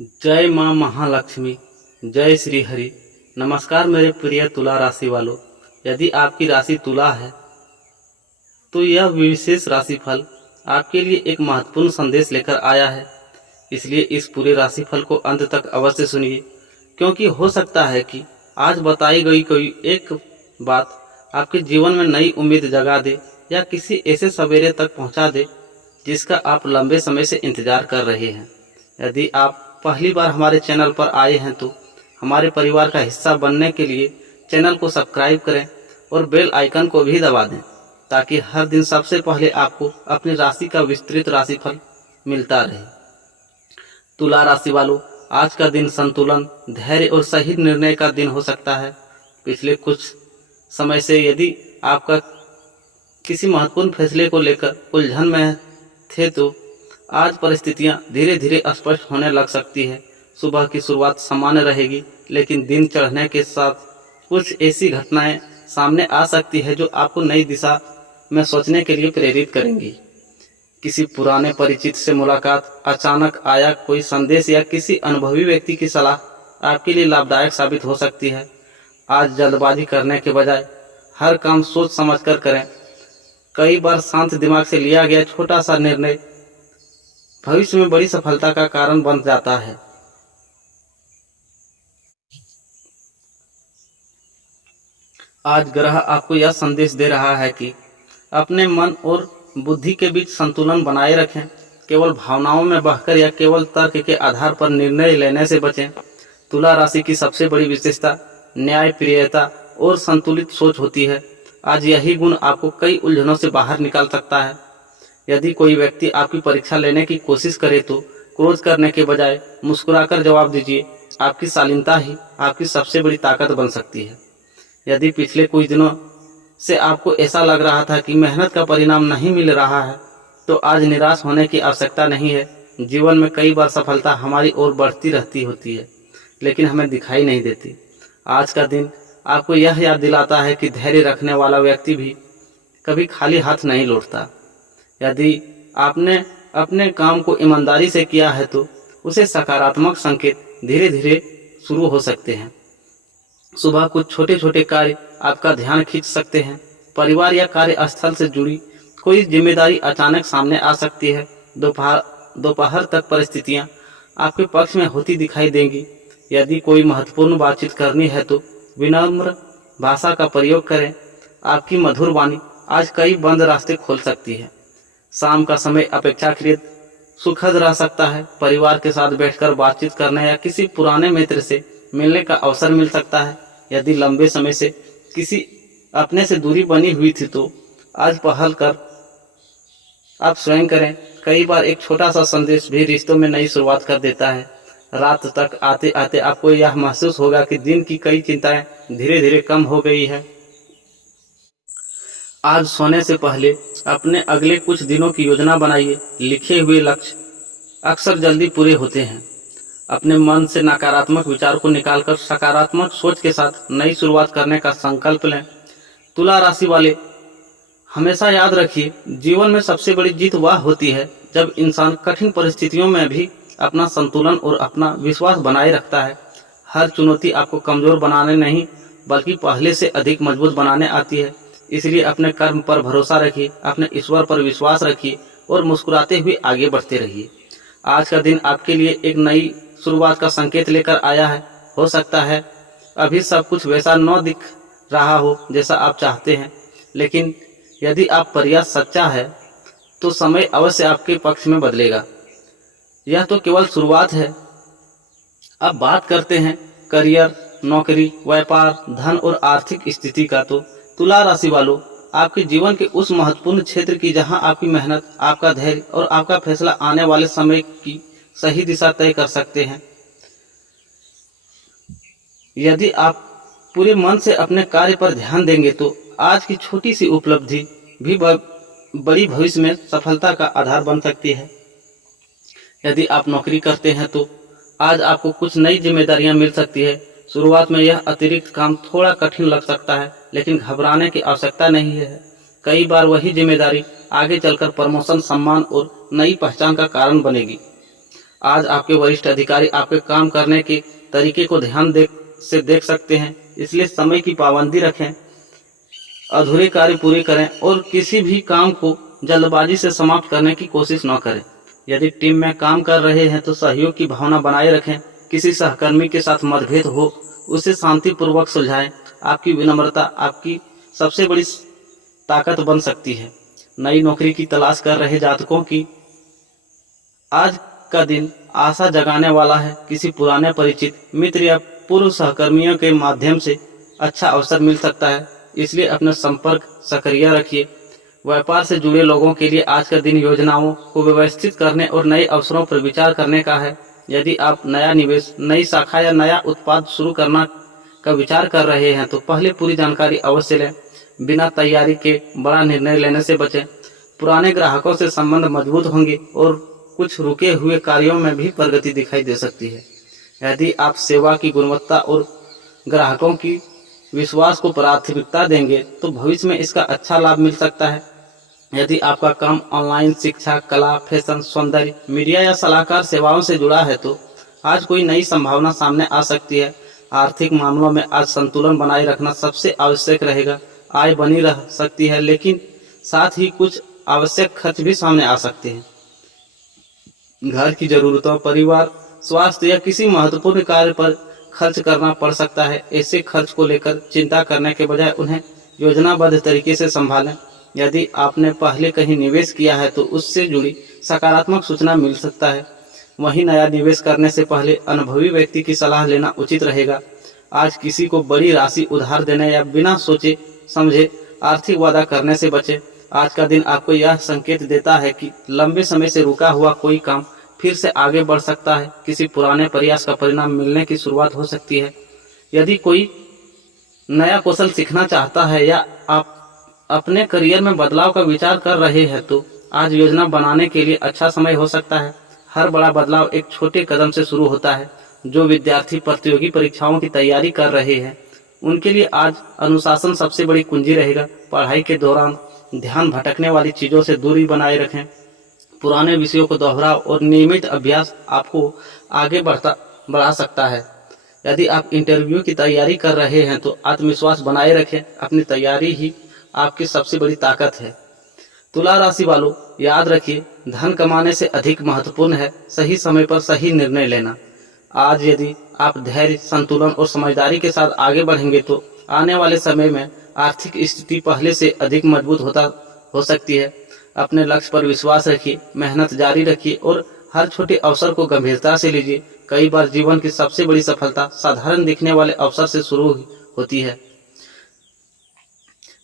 जय माँ महालक्ष्मी। जय श्री हरि। नमस्कार मेरे प्रिय तुला राशि वालों। यदि आपकी राशि तुला है तो यह विशेष राशिफल आपके लिए एक महत्वपूर्ण संदेश लेकर आया है। इसलिए इस पूरे राशिफल को अंत तक अवश्य सुनिए, क्योंकि हो सकता है कि आज बताई गई कोई एक बात आपके जीवन में नई उम्मीद जगा दे या किसी ऐसे सवेरे तक पहुंचा दे जिसका आप लंबे समय से इंतजार कर रहे हैं। यदि आप पहली बार हमारे चैनल पर आए हैं तो हमारे परिवार का हिस्सा बनने के लिए चैनल को सब्सक्राइब करें और बेल आइकन को भी दबा दें, ताकि हर दिन सबसे पहले आपको अपनी राशि का विस्तृत राशिफल मिलता रहे। तुला राशि वालों, आज का दिन संतुलन, धैर्य और सही निर्णय का दिन हो सकता है। पिछले कुछ समय से यदि आपका किसी महत्वपूर्ण फैसले को लेकर उलझन में थे तो आज परिस्थितियां धीरे धीरे स्पष्ट होने लग सकती है। सुबह की शुरुआत सामान्य रहेगी, लेकिन दिन चढ़ने के साथ कुछ ऐसी घटनाएं सामने आ सकती है जो आपको नई दिशा में सोचने के लिए प्रेरित करेंगी। किसी पुराने परिचित से मुलाकात, अचानक आया कोई संदेश या किसी अनुभवी व्यक्ति की सलाह आपके लिए लाभदायक साबित हो सकती है। आज जल्दबाजी करने के बजाय हर काम सोच समझकर करें। कई बार शांत दिमाग से लिया गया छोटा सा निर्णय भविष्य में बड़ी सफलता का कारण बन जाता है। आज ग्रह आपको यह संदेश दे रहा है कि अपने मन और बुद्धि के बीच संतुलन बनाए रखें। केवल भावनाओं में बहकर या केवल तर्क के आधार पर निर्णय लेने से बचें। तुला राशि की सबसे बड़ी विशेषता न्यायप्रियता और संतुलित सोच होती है। आज यही गुण आपको कई उलझनों से बाहर निकाल सकता है। यदि कोई व्यक्ति आपकी परीक्षा लेने की कोशिश करे तो क्रोध करने के बजाय मुस्कुराकर जवाब दीजिए। आपकी शालीनता ही आपकी सबसे बड़ी ताकत बन सकती है। यदि पिछले कुछ दिनों से आपको ऐसा लग रहा था कि मेहनत का परिणाम नहीं मिल रहा है, तो आज निराश होने की आवश्यकता नहीं है। जीवन में कई बार सफलता हमारी ओर बढ़ती रहती होती है, लेकिन हमें दिखाई नहीं देती। आज का दिन आपको यह याद दिलाता है कि धैर्य रखने वाला व्यक्ति भी कभी खाली हाथ नहीं लौटता। यदि आपने अपने काम को ईमानदारी से किया है तो उसे सकारात्मक संकेत धीरे धीरे शुरू हो सकते हैं। सुबह कुछ छोटे छोटे कार्य आपका ध्यान खींच सकते हैं। परिवार या कार्यस्थल से जुड़ी कोई जिम्मेदारी अचानक सामने आ सकती है। दोपहर तक परिस्थितियां आपके पक्ष में होती दिखाई देंगी। यदि कोई महत्वपूर्ण बातचीत करनी है तो विनम्र भाषा का प्रयोग करें। आपकी मधुर वाणी आज कई बंद रास्ते खोल सकती है। शाम का समय अपेक्षाकृत सुखद रह सकता है। परिवार के साथ बैठकर बातचीत करने या किसी पुराने मित्र से मिलने का अवसर मिल सकता है। यदि लंबे समय से किसी अपने से दूरी बनी हुई थी तो आज पहल कर आप स्वयं करें। कई बार एक छोटा सा संदेश भी रिश्तों में नई शुरुआत कर देता है। रात तक आते आते आपको यह महसूस होगा कि दिन की कई चिंताएं धीरे धीरे कम हो गई है। आज सोने से पहले अपने अगले कुछ दिनों की योजना बनाइए। लिखे हुए लक्ष्य अक्सर जल्दी पूरे होते हैं। अपने मन से नकारात्मक विचार को निकालकर सकारात्मक सोच के साथ नई शुरुआत करने का संकल्प लें। तुला राशि वाले, हमेशा याद रखिए, जीवन में सबसे बड़ी जीत वह होती है जब इंसान कठिन परिस्थितियों में भी अपना संतुलन और अपना विश्वास बनाए रखता है। हर चुनौती आपको कमजोर बनाने नहीं, बल्कि पहले से अधिक मजबूत बनाने आती है। इसलिए अपने कर्म पर भरोसा रखिए, अपने ईश्वर पर विश्वास रखिए और मुस्कुराते हुए आगे बढ़ते रहिए। आज का दिन आपके लिए एक नई शुरुआत का संकेत लेकर आया है। हो सकता है अभी सब कुछ वैसा न दिख रहा हो जैसा आप चाहते हैं, लेकिन यदि आप प्रयास सच्चा है तो समय अवश्य आपके पक्ष में बदलेगा। यह तो केवल शुरुआत है। अब बात करते हैं करियर, नौकरी, व्यापार, धन और आर्थिक स्थिति का। तो तुला राशि वालों, आपके जीवन के उस महत्वपूर्ण क्षेत्र की जहां आपकी मेहनत, आपका धैर्य और आपका फैसला आने वाले समय की सही दिशा तय कर सकते हैं। यदि आप पूरे मन से अपने कार्य पर ध्यान देंगे तो आज की छोटी सी उपलब्धि भी बड़ी भविष्य में सफलता का आधार बन सकती है। यदि आप नौकरी करते हैं तो आज आपको कुछ नई जिम्मेदारियां मिल सकती है। शुरुआत में यह अतिरिक्त काम थोड़ा कठिन लग सकता है, लेकिन घबराने की आवश्यकता नहीं है। कई बार वही जिम्मेदारी आगे चलकर प्रमोशन, सम्मान और नई पहचान का कारण बनेगी। आज आपके वरिष्ठ अधिकारी आपके काम करने के तरीके को ध्यान से देख सकते हैं, इसलिए समय की पाबंदी रखें, अधूरे कार्य पूरे करें और किसी भी काम को जल्दबाजी से समाप्त करने की कोशिश न करें। यदि टीम में काम कर रहे हैं तो सहयोग की भावना बनाए रखें। किसी सहकर्मी के साथ मतभेद हो उसे शांतिपूर्वक सुलझाएं। आपकी विनम्रता आपकी सबसे बड़ी ताकत बन सकती है। नई नौकरी की तलाश कर रहे जातकों की आज का दिन आशा जगाने वाला है। किसी पुराने परिचित मित्र या पूर्व सहकर्मियों के माध्यम से अच्छा अवसर मिल सकता है, इसलिए अपना संपर्क सक्रिय रखिए। व्यापार से जुड़े लोगों के लिए आज का दिन योजनाओं को व्यवस्थित करने और नए अवसरों पर विचार करने का है। यदि आप नया निवेश, नई शाखा या नया उत्पाद शुरू करना का विचार कर रहे हैं तो पहले पूरी जानकारी अवश्य लें। बिना तैयारी के बड़ा निर्णय लेने से बचें। पुराने ग्राहकों से संबंध मजबूत होंगे और कुछ रुके हुए कार्यों में भी प्रगति दिखाई दे सकती है। यदि आप सेवा की गुणवत्ता और ग्राहकों की विश्वास को प्राथमिकता देंगे तो भविष्य में इसका अच्छा लाभ मिल सकता है। यदि आपका काम ऑनलाइन शिक्षा, कला, फैशन, सौंदर्य, मीडिया या सलाहकार सेवाओं से जुड़ा है तो आज कोई नई संभावना सामने आ सकती है। आर्थिक मामलों में आज संतुलन बनाए रखना सबसे आवश्यक रहेगा। आय बनी रह सकती है लेकिन साथ ही कुछ आवश्यक खर्च भी सामने आ सकते हैं। घर की जरूरतों, परिवार, स्वास्थ्य या किसी महत्वपूर्ण कार्य पर खर्च करना पड़ सकता है। ऐसे खर्च को लेकर चिंता करने के बजाय उन्हें योजनाबद्ध तरीके से संभालें। यदि आपने पहले कहीं निवेश किया है तो उससे जुड़ी सकारात्मक सूचना मिल सकता है। वहीं नया निवेश करने से पहले अनुभवी व्यक्ति की सलाह लेना उचित रहेगा। आज किसी को बड़ी राशि उधार देने या बिना सोचे समझे आर्थिक वादा करने से बचें। आज का दिन आपको यह संकेत देता है कि लंबे समय से रुका हुआ कोई काम फिर से आगे बढ़ सकता है। किसी पुराने प्रयास का परिणाम मिलने की शुरुआत हो सकती है। यदि कोई नया कौशल सीखना चाहता है या आप अपने करियर में बदलाव का विचार कर रहे हैं तो आज योजना बनाने के लिए अच्छा समय हो सकता है। हर बड़ा बदलाव एक छोटे कदम से शुरू होता है। जो विद्यार्थी प्रतियोगी परीक्षाओं की तैयारी कर रहे हैं उनके लिए आज अनुशासन सबसे बड़ी कुंजी रहेगा। पढ़ाई के दौरान ध्यान भटकने वाली चीजों से दूरी बनाए रखें। पुराने विषयों को दोहराओ और नियमित अभ्यास आपको आगे बढ़ा सकता है। यदि आप इंटरव्यू की तैयारी कर रहे हैं तो आत्मविश्वास बनाए रखें। अपनी तैयारी ही आपकी सबसे बड़ी ताकत है। तुला राशि वालों, याद रखिए, धन कमाने से अधिक महत्वपूर्ण है सही समय पर सही निर्णय लेना। आज यदि आप धैर्य, संतुलन और समझदारी के साथ आगे बढ़ेंगे तो आने वाले समय में आर्थिक स्थिति पहले से अधिक मजबूत हो सकती है। अपने लक्ष्य पर विश्वास रखिए, मेहनत जारी रखिए और हर छोटे अवसर को गंभीरता से लीजिए। कई बार जीवन की सबसे बड़ी सफलता साधारण दिखने वाले अवसर से शुरू होती है।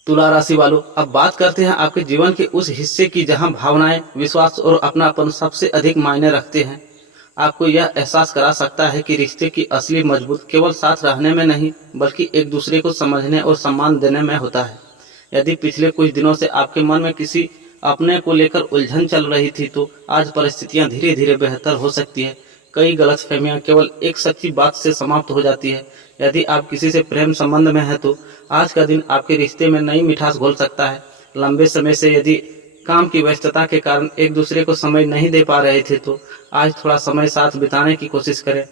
तुला राशि वालों, अब बात करते हैं आपके जीवन के उस हिस्से की जहां भावनाएं, विश्वास और अपनापन सबसे अधिक मायने रखते हैं। आपको यह एहसास करा सकता है कि रिश्ते की असली मजबूत केवल साथ रहने में नहीं बल्कि एक दूसरे को समझने और सम्मान देने में होता है। यदि पिछले कुछ दिनों से आपके मन में किसी अपने को लेकर उलझन चल रही थी तो आज परिस्थितियां धीरे धीरे बेहतर हो सकती है। कई गलतफहमियां केवल एक सच्ची बात से समाप्त हो जाती है। यदि आप किसी से प्रेम संबंध में हैं तो आज का दिन आपके रिश्ते में नई मिठास घोल सकता है। लंबे समय से यदि काम की व्यस्तता के कारण एक दूसरे को समय नहीं दे पा रहे थे तो आज थोड़ा समय साथ बिताने की कोशिश करें।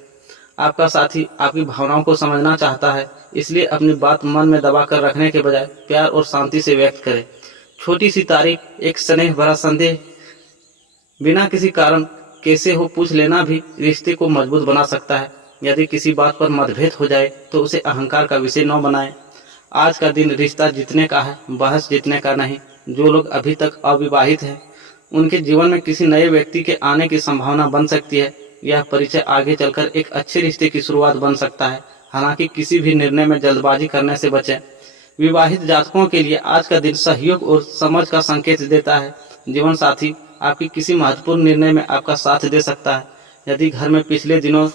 आपका साथी आपकी भावनाओं को समझना चाहता है, इसलिए अपनी बात मन में दबा कर रखने के बजाय प्यार और शांति से व्यक्त करें। छोटी सी तारीफ, एक स्नेह भरा संदेह, बिना किसी कारण कैसे हो पूछ लेना भी रिश्ते को मजबूत बना सकता है। यदि किसी बात पर मतभेद हो जाए तो उसे अहंकार का विषय न बनाएं। आज का दिन रिश्ता जीतने का है, बहस जीतने का नहीं। जो लोग अभी तक अविवाहित हैं उनके जीवन में किसी नए व्यक्ति के आने की संभावना बन सकती है। यह परिचय आगे चलकर एक अच्छे रिश्ते की शुरुआत बन सकता है। हालांकि किसी भी निर्णय में जल्दबाजी करने से बचें। विवाहित जातकों के लिए आज का दिन सहयोग और समझ का संकेत देता है। जीवन साथी आपकी किसी महत्वपूर्ण निर्णय में आपका साथ दे सकता है। यदि घर में पिछले दिनों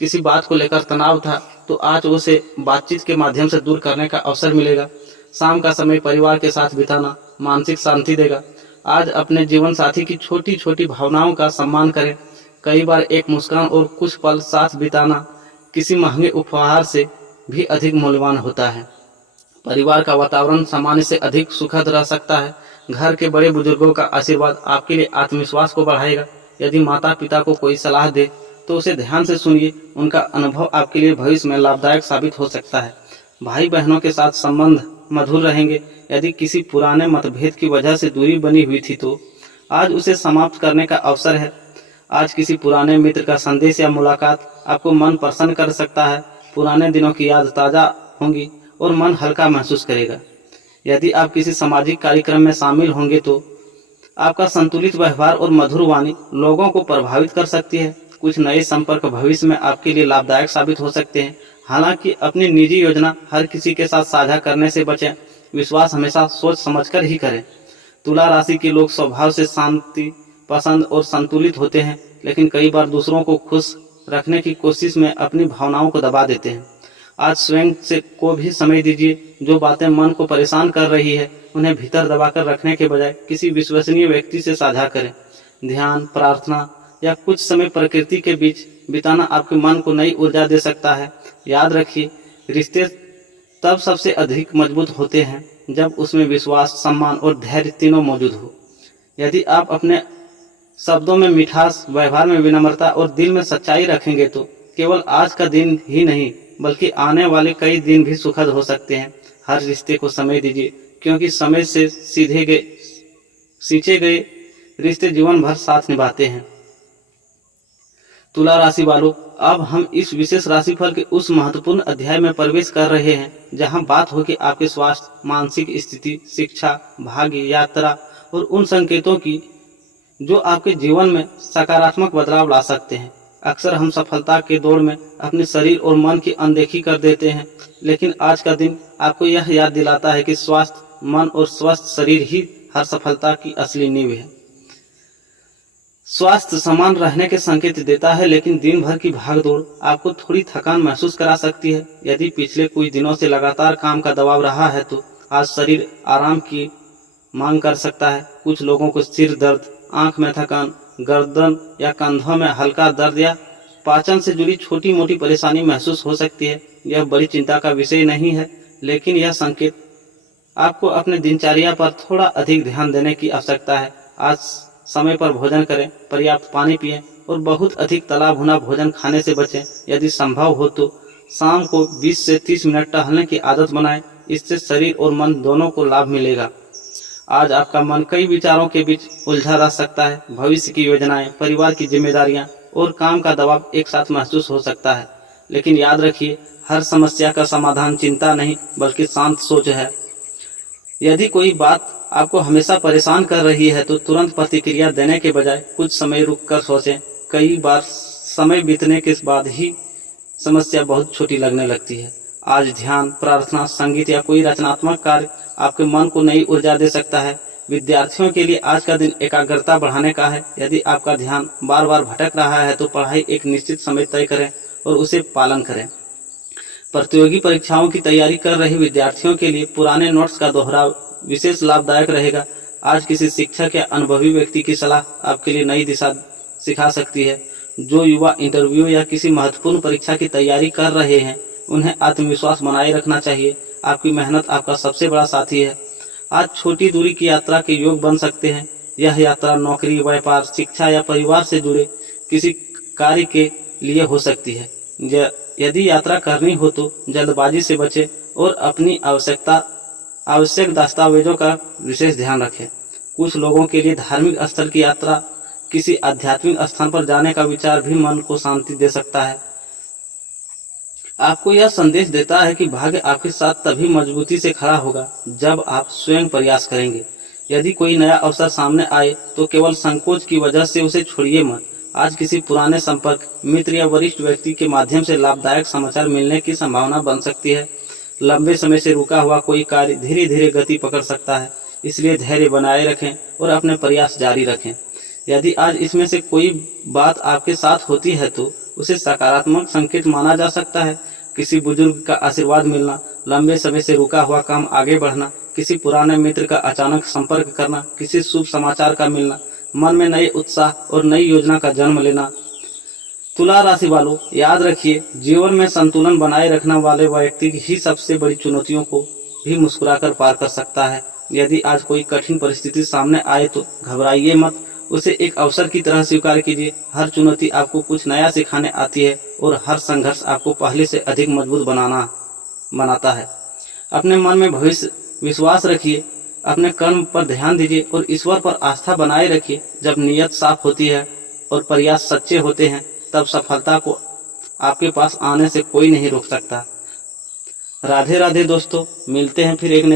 किसी बात को लेकर तनाव था तो आज उसे बातचीत के माध्यम से दूर करने का अवसर मिलेगा। शाम का समय परिवार के साथ बिताना मानसिक शांति देगा। आज अपने जीवन साथी की छोटी छोटी भावनाओं का सम्मान करें। कई बार एक मुस्कान और कुछ पल साथ बिताना किसी महंगे उपहार से भी अधिक मूल्यवान होता है। परिवार का वातावरण सामान्य से अधिक सुखद रह सकता है। घर के बड़े बुजुर्गों का आशीर्वाद आपके लिए आत्मविश्वास को बढ़ाएगा। यदि माता पिता को कोई सलाह दे तो उसे ध्यान से सुनिए, उनका अनुभव आपके लिए भविष्य में लाभदायक साबित हो सकता है। भाई बहनों के साथ संबंध मधुर रहेंगे। यदि किसी पुराने मतभेद की वजह से दूरी बनी हुई थी तो आज उसे समाप्त करने का अवसर है। आज किसी पुराने मित्र का संदेश या मुलाकात आपको मन प्रसन्न कर सकता है। पुराने दिनों की याद ताज़ा होंगी और मन हल्का महसूस करेगा। यदि आप किसी सामाजिक कार्यक्रम में शामिल होंगे तो आपका संतुलित व्यवहार और मधुर वाणी लोगों को प्रभावित कर सकती है। कुछ नए संपर्क भविष्य में आपके लिए लाभदायक साबित हो सकते हैं। हालांकि अपनी निजी योजना हर किसी के साथ साझा करने से बचें। विश्वास हमेशा सोच समझकर ही करें। तुला राशि के लोग स्वभाव से शांति पसंद और संतुलित होते हैं, लेकिन कई बार दूसरों को खुश रखने की कोशिश में अपनी भावनाओं को दबा देते हैं। आज स्वयं से को भी समय दीजिए। जो बातें मन को परेशान कर रही है उन्हें भीतर दबाकर रखने के बजाय किसी विश्वसनीय व्यक्ति से साझा करें। ध्यान, प्रार्थना या कुछ समय प्रकृति के बीच बिताना आपके मन को नई ऊर्जा दे सकता है। याद रखिए, रिश्ते तब सबसे अधिक मजबूत होते हैं जब उसमें विश्वास, सम्मान और धैर्य तीनों मौजूद हो। यदि आप अपने शब्दों में मिठास, व्यवहार में विनम्रता और दिल में सच्चाई रखेंगे तो केवल आज का दिन ही नहीं बल्कि आने वाले कई दिन भी सुखद हो सकते हैं। हर रिश्ते को समय दीजिए, क्योंकि समय से सींचे गए रिश्ते जीवन भर साथ निभाते हैं। तुला राशि वालों, अब हम इस विशेष राशिफल के उस महत्वपूर्ण अध्याय में प्रवेश कर रहे हैं जहां बात होगी आपके स्वास्थ्य, मानसिक स्थिति, शिक्षा, भाग्य, यात्रा और उन संकेतों की जो आपके जीवन में सकारात्मक बदलाव ला सकते हैं। अक्सर हम सफलता के दौड़ में अपने शरीर और मन की अनदेखी कर देते हैं, लेकिन आज का दिन आपको यह याद दिलाता है कि स्वास्थ्य मन और स्वस्थ शरीर ही हर सफलता की असली नींव है। स्वास्थ्य समान रहने के संकेत देता है, लेकिन दिन भर की भागदौड़ आपको थोड़ी थकान महसूस करा सकती है। यदि पिछले कुछ दिनों से लगातार काम का दबाव रहा है तो आज शरीर आराम की मांग कर सकता है। कुछ लोगों को सिर दर्द, आंख में थकान, गर्दन या कंधों में हल्का दर्द या पाचन से जुड़ी छोटी मोटी परेशानी महसूस हो सकती है। यह बड़ी चिंता का विषय नहीं है, लेकिन यह संकेत आपको अपने दिनचर्या पर थोड़ा अधिक ध्यान देने की आवश्यकता है। आज समय पर भोजन करें, पर्याप्त पानी पिएं और बहुत अधिक तला भुना भोजन खाने से बचें। यदि संभव हो तो शाम को 20 से 30 मिनट टहलने की आदत बनाएं। इससे शरीर और मन दोनों को लाभ मिलेगा। आज आपका मन कई विचारों के बीच उलझा रह सकता है। भविष्य की योजनाएं, परिवार की जिम्मेदारियां और काम का दबाव एक साथ महसूस हो सकता है, लेकिन याद रखिए, हर समस्या का समाधान चिंता नहीं बल्कि शांत सोच है। यदि कोई बात आपको हमेशा परेशान कर रही है तो तुरंत प्रतिक्रिया देने के बजाय कुछ समय रुककर सोचें। कई बार समय बीतने के बाद ही समस्या बहुत छोटी लगने लगती है। आज ध्यान, प्रार्थना, संगीत या कोई रचनात्मक कार्य आपके मन को नई ऊर्जा दे सकता है। विद्यार्थियों के लिए आज का दिन एकाग्रता बढ़ाने का है। यदि आपका ध्यान बार बार भटक रहा है तो पढ़ाई एक निश्चित समय तय करें और उसे पालन करें। प्रतियोगी परीक्षाओं की तैयारी कर रहे विद्यार्थियों के लिए पुराने नोट्स का दोहराव विशेष लाभदायक रहेगा। आज किसी शिक्षक या अनुभवी व्यक्ति की सलाह आपके लिए नई दिशा सिखा सकती है। जो युवा इंटरव्यू या किसी महत्वपूर्ण परीक्षा की तैयारी कर रहे हैं उन्हें आत्मविश्वास बनाए रखना चाहिए। आपकी मेहनत आपका सबसे बड़ा साथी है। आज छोटी दूरी की यात्रा के योग बन सकते हैं। यह यात्रा नौकरी, व्यापार, शिक्षा या परिवार से जुड़े किसी कार्य के लिए हो सकती है। यदि यात्रा करनी हो तो जल्दबाजी से बचें और अपनी आवश्यक दस्तावेजों का विशेष ध्यान रखें। कुछ लोगों के लिए धार्मिक स्थल की यात्रा, किसी आध्यात्मिक स्थान पर जाने का विचार भी मन को शांति दे सकता है। आपको यह संदेश देता है कि भाग्य आपके साथ तभी मजबूती से खड़ा होगा जब आप स्वयं प्रयास करेंगे। यदि कोई नया अवसर सामने आए तो केवल संकोच की वजह से उसे छोड़िए मत। आज किसी पुराने संपर्क, मित्र या वरिष्ठ व्यक्ति के माध्यम से लाभदायक समाचार मिलने की संभावना बन सकती है। लंबे समय से रुका हुआ कोई कार्य धीरे धीरे गति पकड़ सकता है, इसलिए धैर्य बनाए रखें और अपने प्रयास जारी रखें। यदि आज इसमें से कोई बात आपके साथ होती है तो उसे सकारात्मक संकेत माना जा सकता है। किसी बुजुर्ग का आशीर्वाद मिलना, लंबे समय से रुका हुआ काम आगे बढ़ना, किसी पुराने मित्र का अचानक संपर्क करना, किसी शुभ समाचार का मिलना, मन में नए उत्साह और नई योजना का जन्म लेना। तुला राशि वालों, याद रखिए, जीवन में संतुलन बनाए रखने वाले व्यक्ति ही सबसे बड़ी चुनौतियों को भी मुस्कुराकर पार कर सकता है। यदि आज कोई कठिन परिस्थिति सामने आए तो घबराइए मत, उसे एक अवसर की तरह स्वीकार कीजिए। हर चुनौती आपको कुछ नया सिखाने आती है और हर संघर्ष आपको पहले से अधिक मजबूत बनाता है। अपने मन में भविष्य विश्वास रखिए, अपने कर्म पर ध्यान दीजिए और ईश्वर पर आस्था बनाए रखिए। जब नीयत साफ होती है और प्रयास सच्चे होते हैं, तब सफलता को आपके पास आने से कोई नहीं रोक सकता। राधे राधे दोस्तों, मिलते हैं फिर एक नई